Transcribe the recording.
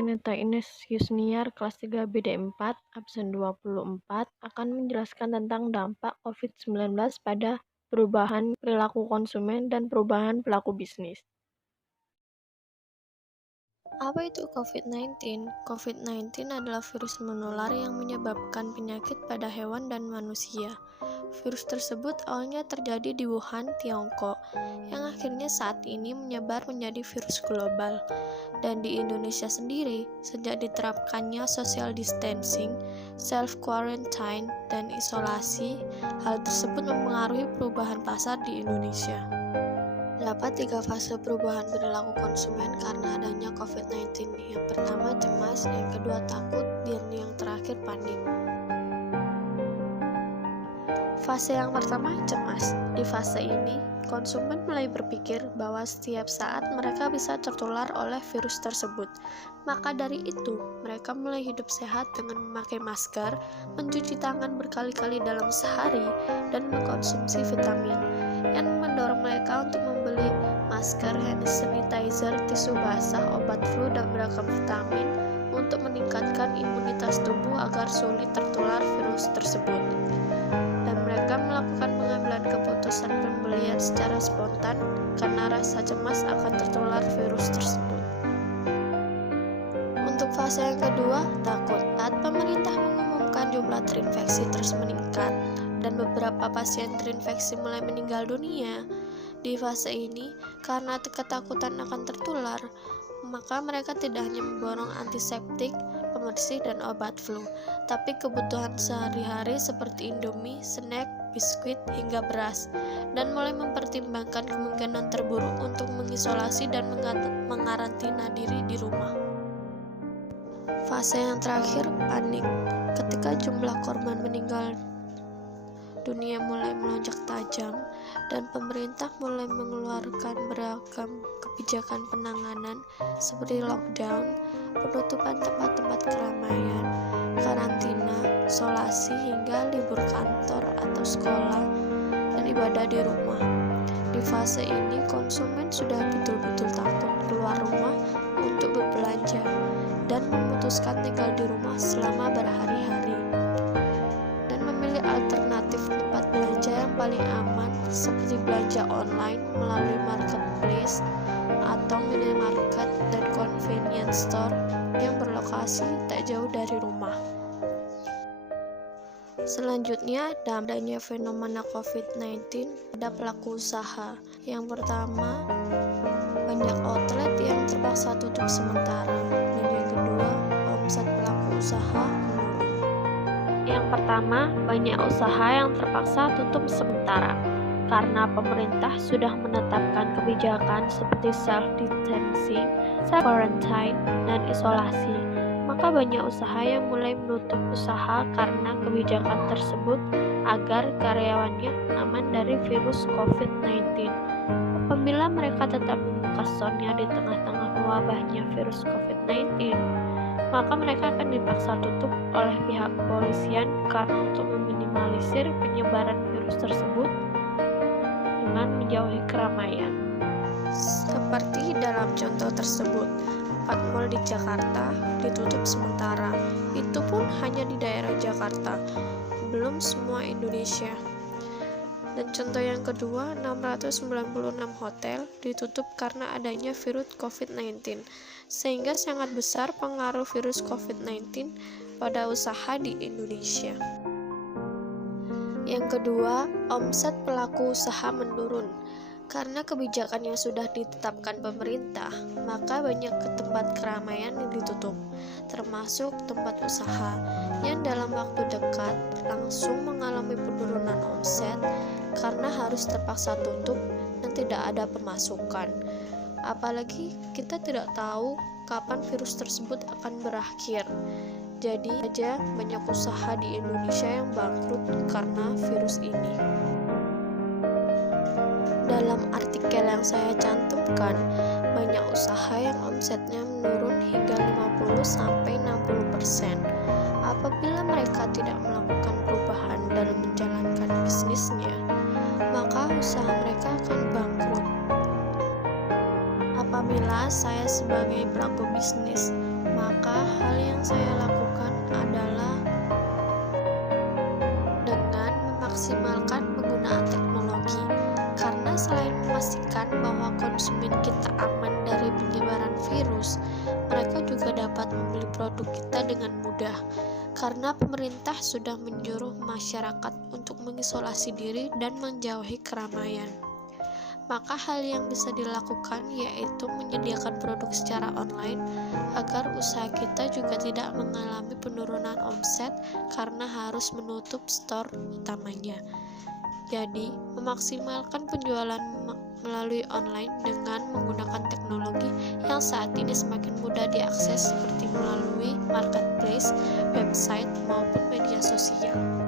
Renata Ines Yusniar, kelas 3 BD4, absen 24, akan menjelaskan tentang dampak COVID-19 pada perubahan perilaku konsumen dan perubahan pelaku bisnis. Apa itu COVID-19? COVID-19 adalah virus menular yang menyebabkan penyakit pada hewan dan manusia. Virus tersebut awalnya terjadi di Wuhan, Tiongkok, yang akhirnya saat ini menyebar menjadi virus global. Dan di Indonesia sendiri, sejak diterapkannya social distancing, self-quarantine, dan isolasi, hal tersebut mempengaruhi perubahan pasar di Indonesia. Terdapat 3 fase perubahan perilaku konsumen karena adanya COVID-19. Yang pertama cemas, yang kedua takut, dan yang terakhir panik. Fase yang pertama cemas. Di fase ini, konsumen mulai berpikir bahwa setiap saat mereka bisa tertular oleh virus tersebut. Maka dari itu, mereka mulai hidup sehat dengan memakai masker, mencuci tangan berkali-kali dalam sehari, dan mengkonsumsi vitamin, yang mendorong mereka untuk membeli masker, hand sanitizer, tisu basah, obat flu, dan beragam vitamin untuk meningkatkan imunitas tubuh agar sulit tertular virus tersebut. Dan mereka melakukan pengambilan keputusan pembelian secara spontan karena rasa cemas akan tertular virus tersebut. Untuk fase yang kedua, takut. Saat pemerintah mengumumkan jumlah terinfeksi terus meningkat dan beberapa pasien terinfeksi mulai meninggal dunia, di fase ini, karena ketakutan akan tertular, maka mereka tidak hanya memborong antiseptik, pembersih, dan obat flu, tapi kebutuhan sehari-hari seperti Indomie, snack, biskuit, hingga beras, dan mulai mempertimbangkan kemungkinan terburuk untuk mengisolasi dan mengarantina diri di rumah. Fase yang terakhir, panik. Ketika jumlah korban meninggal dunia mulai melonjak tajam dan pemerintah mulai mengeluarkan beragam kebijakan penanganan seperti lockdown, penutupan tempat-tempat keramaian, karantina, isolasi, hingga libur kantor atau sekolah dan ibadah di rumah. Di fase ini konsumen sudah betul-betul takut keluar rumah untuk berbelanja dan memutuskan tinggal di rumah selama berhari-hari dan memilih alternatif tempat belanja yang paling aman seperti belanja online melalui marketplace atau minimarket dan convenience store yang berlokasi tak jauh dari rumah. Selanjutnya, dampaknya fenomena COVID-19 pada pelaku usaha. Yang pertama, banyak outlet yang terpaksa tutup sementara, dan yang kedua, omset pelaku usaha menurun. Yang pertama, banyak usaha yang terpaksa tutup sementara karena pemerintah sudah menetapkan kebijakan seperti self-distancing, self-quarantine, dan isolasi. Maka banyak usaha yang mulai menutup usaha karena kebijakan tersebut agar karyawannya aman dari virus COVID-19. Apabila mereka tetap membuka store-nya di tengah-tengah wabahnya virus COVID-19, maka mereka akan dipaksa tutup oleh pihak kepolisian karena untuk meminimalisir penyebaran virus tersebut dengan menjauhi keramaian. Seperti dalam contoh tersebut, 4 mal di Jakarta ditutup sementara. Itu pun hanya di daerah Jakarta, belum semua Indonesia. Dan contoh yang kedua, 696 hotel ditutup karena adanya virus COVID-19, sehingga sangat besar pengaruh virus COVID-19 pada usaha di Indonesia. Yang kedua, omset pelaku usaha menurun. Karena kebijakan yang sudah ditetapkan pemerintah, maka banyak tempat keramaian yang ditutup, termasuk tempat usaha, yang dalam waktu dekat langsung mengalami penurunan omset karena harus terpaksa tutup dan tidak ada pemasukan. Apalagi kita tidak tahu kapan virus tersebut akan berakhir. Jadi aja banyak usaha di Indonesia yang bangkrut karena virus ini. Dalam artikel yang saya cantumkan, banyak usaha yang omsetnya menurun hingga 50-60%. Apabila mereka tidak melakukan perubahan dalam menjalankan bisnisnya, maka usaha mereka akan bangkrut. Apabila saya sebagai pelaku bisnis, maka hal yang saya lakukan adalah dengan memaksimalkan penggunaan teknologi. Karena selain memastikan bahwa konsumen kita aman dari penyebaran virus, mereka juga dapat membeli produk kita dengan mudah. Karena pemerintah sudah menyuruh masyarakat untuk mengisolasi diri dan menjauhi keramaian, maka hal yang bisa dilakukan yaitu menyediakan produk secara online agar usaha kita juga tidak mengalami penurunan omset karena harus menutup store utamanya. Jadi, memaksimalkan penjualan melalui online dengan menggunakan teknologi yang saat ini semakin mudah diakses seperti melalui marketplace, website, maupun media sosial.